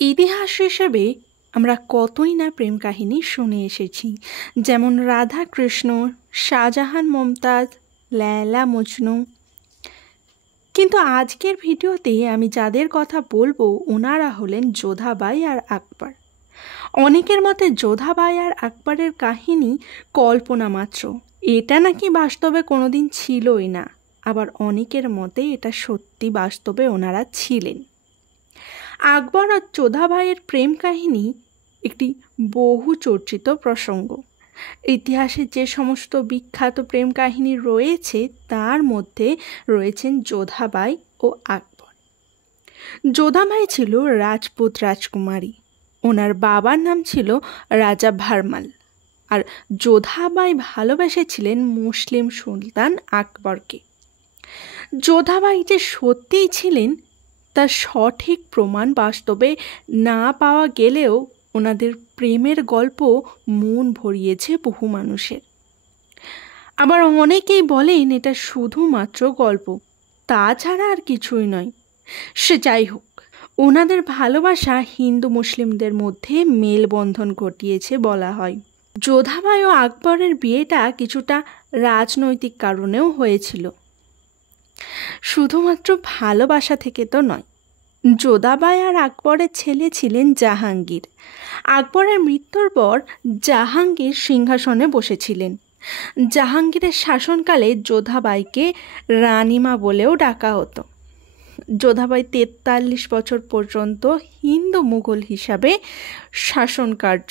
ইতিহাস হিসেবে আমরা কতই না প্রেম কাহিনী শুনে এসেছি, যেমন রাধা কৃষ্ণ, শাহজাহান মমতাজ, লেলা মজনু। কিন্তু আজকের ভিডিওতে আমি যাদের কথা বলবো ওনারা হলেন যোধাবাই আর আকবর। অনেকের মতে যোধাবাই আর আকবরের কাহিনী কল্পনা মাত্র, এটা নাকি বাস্তবে কোনোদিন ছিলই না। আবার অনেকের মতে এটা সত্যি, বাস্তবে ওনারা ছিলেন। আকবর আর যোধাবাইয়ের প্রেম কাহিনী একটি বহু চর্চিত প্রসঙ্গ। ইতিহাসে যে সমস্ত বিখ্যাত প্রেম কাহিনী রয়েছে তার মধ্যে রয়েছেন যোধাবাই ও আকবর। যোধাবাই ছিল রাজপুত রাজকুমারী, ওনার বাবার নাম ছিল রাজা ভারমাল। আর যোধাবাই ভালোবেসেছিলেন মুসলিম সুলতান আকবরকে। যোধাবাই যে সত্যিই ছিলেন তার সঠিক প্রমাণ বাস্তবে না পাওয়া গেলেও ওনাদের প্রেমের গল্প মন ভরিয়েছে বহু মানুষের। আবার অনেকেই বলেন এটা শুধুমাত্র গল্প, তাছাড়া আর কিছুই নয়। সে যাই হোক, ওনাদের ভালোবাসা হিন্দু মুসলিমদের মধ্যে মেলবন্ধন ঘটিয়েছে বলা হয়। যোধাবাই ও আকবরের বিয়েটা কিছুটা রাজনৈতিক কারণেও হয়েছিল, শুধুমাত্র ভালোবাসা থেকে তো নয়। যোধাবাই আর আকবরের ছেলে ছিলেন জাহাঙ্গীর। আকবরের মৃত্যুর পর জাহাঙ্গীর সিংহাসনে বসেছিলেন। জাহাঙ্গীরের শাসনকালে যোধাবাইকে রানীমা বলেও ডাকা হতো। যোধাবাই 43 বছর পর্যন্ত হিন্দু মুঘল হিসাবে শাসন কার্য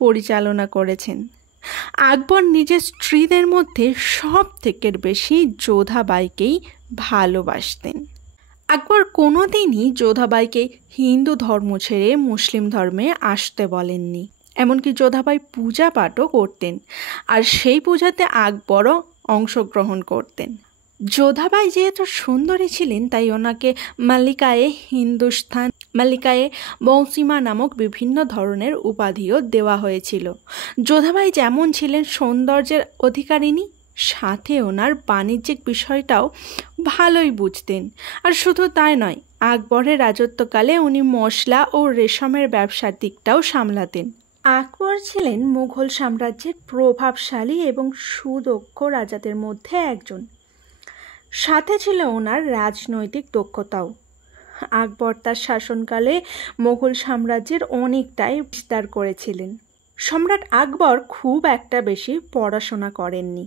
পরিচালনা করেছেন। আকবর নিজের স্ত্রীদের মধ্যে সব থেকে বেশি যোধাবাইকেই ভালোবাসতেন। আকবর কোনোদিনই যোধাবাইকে হিন্দু ধর্ম ছেড়ে মুসলিম ধর্মে আসতে বলেননি। এমনকি যোধাবাই পূজা পাঠও করতেন, আর সেই পূজাতে আকবরও অংশগ্রহণ করতেন। যোধাবাই যেহেতু সুন্দরী ছিলেন তাই ওনাকে মাল্লিকায়ে হিন্দুস্তান, মাল্লিকায়ে বৌসিমা নামক বিভিন্ন ধরনের উপাধিও দেওয়া হয়েছিল। যোধাবাই যেমন ছিলেন সৌন্দর্যের অধিকারিণী, সাথে ওনার বাণিজ্যিক বিষয়টাও ভালোই বুঝতেন। আর শুধু তাই নয়, আকবরের রাজত্বকালে উনি মশলা ও রেশমের ব্যবসার দিকটাও সামলাতেন। আকবর ছিলেন মুঘল সাম্রাজ্যের প্রভাবশালী এবং সুদক্ষ রাজাদের মধ্যে একজন। সাথে ছিল ওনার রাজনৈতিক দক্ষতাও। আকবর তার শাসনকালে মুঘল সাম্রাজ্যের অনেকটাই বিস্তার করেছিলেন। সম্রাট আকবর খুব একটা বেশি পড়াশোনা করেননি,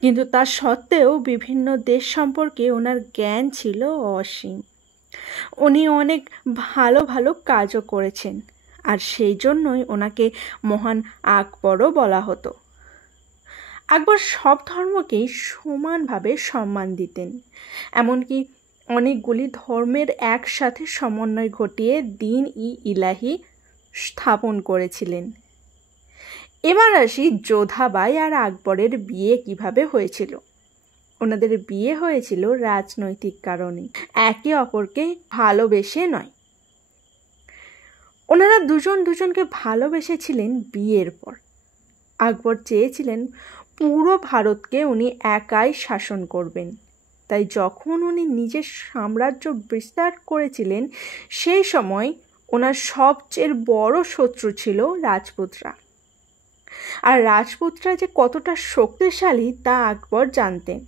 কিন্তু তা সত্ত্বেও বিভিন্ন দেশ সম্পর্কে ওনার জ্ঞান ছিল অসীম। উনি অনেক ভালো ভালো কাজও করেছেন, আর সেই জন্যই ওনাকে মহান আকবরও বলা হতো। আকবর সব ধর্মকেই সমানভাবে সম্মান দিতেন, এমনকি অনেকগুলি ধর্মের একসাথে সমন্বয় ঘটিয়ে দ্বীন-ই-ইলাহি স্থাপন করেছিলেন। এবার আসি যোধাবাই আর আকবরের বিয়ে কিভাবে হয়েছিল। ওনাদের বিয়ে হয়েছিল রাজনৈতিক কারণে, একে অপরকে ভালোবেসে নয়। ওনারা দুজনকে ভালোবেসেছিলেন বিয়ের পর। আকবর চেয়েছিলেন পুরো ভারতকে উনি একাই শাসন করবেন, তাই যখন উনি নিজের সাম্রাজ্য বিস্তার করেছিলেন সেই সময় ওনার সবচেয়ে বড় শত্রু ছিল রাজপুতরা। আর রাজপুতরা যে কতটা শক্তিশালী তা আকবর জানতেন,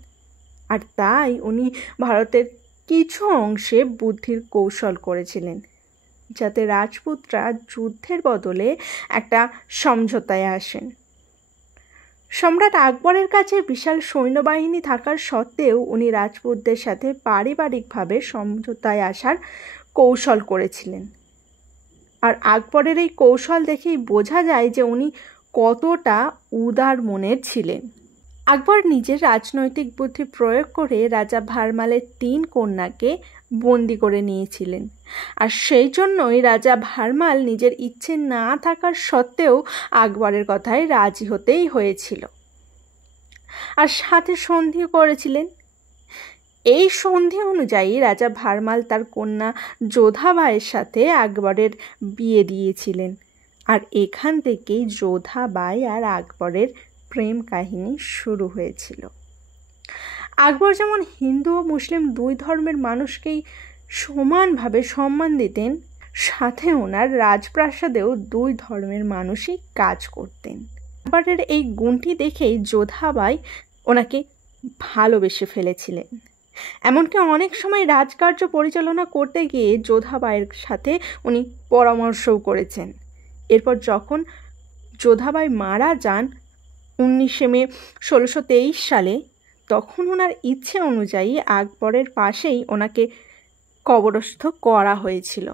আর তাই উনি ভারতের কিছু অংশে বুদ্ধির কৌশল করেছিলেন যাতে রাজপুতরা যুদ্ধের বদলে একটা সমঝোতায় আসেন। সম্রাট আকবরের কাছে বিশাল সৈন্যবাহিনী থাকার সত্ত্বেও উনি রাজপুতদের সাথে পারিবারিকভাবে সমঝোতায় আসার কৌশল করেছিলেন। আর আকবরের এই কৌশল দেখেই বোঝা যায় যে উনি কতটা উদার মনের ছিলেন। আকবর নিজের রাজনৈতিক বুদ্ধি প্রয়োগ করে রাজা ভারমালের 3 কন্যাকে বন্দি করে নিয়েছিলেন, আর সেই জন্যই রাজা ভারমাল নিজের ইচ্ছে না থাকার সত্ত্বেও আকবরের কথায় রাজি হতেই হয়েছিল, আর সাথে সন্ধি করেছিলেন। এই সন্ধি অনুযায়ী রাজা ভারমাল তার কন্যা যোধাবাইয়ের সাথে আকবরের বিয়ে দিয়েছিলেন, আর এখান থেকেই যোধাবাই আর আকবরের প্রেম কাহিনী শুরু হয়েছিল। আকবর যেমন হিন্দু ও মুসলিম দুই ধর্মের মানুষকেই সমানভাবে সম্মান দিতেন, সাথে ওনার রাজপ্রাসাদেও দুই ধর্মের মানুষই কাজ করতেন। আকবরের এই গুণটি দেখেই যোধাবাই ওনাকে ভালোবেসে ফেলেছিলেন। এমনকি অনেক সময় রাজকার্য পরিচালনা করতে গিয়ে যোধাবাইয়ের সাথে উনি পরামর্শও করেছেন। এরপর যখন যোধাবাই মারা যান 19 মে 1623 সালে, তখন ওনার ইচ্ছে অনুযায়ী আকবরের পাশেই ওনাকে কবরস্থ করা হয়েছিল।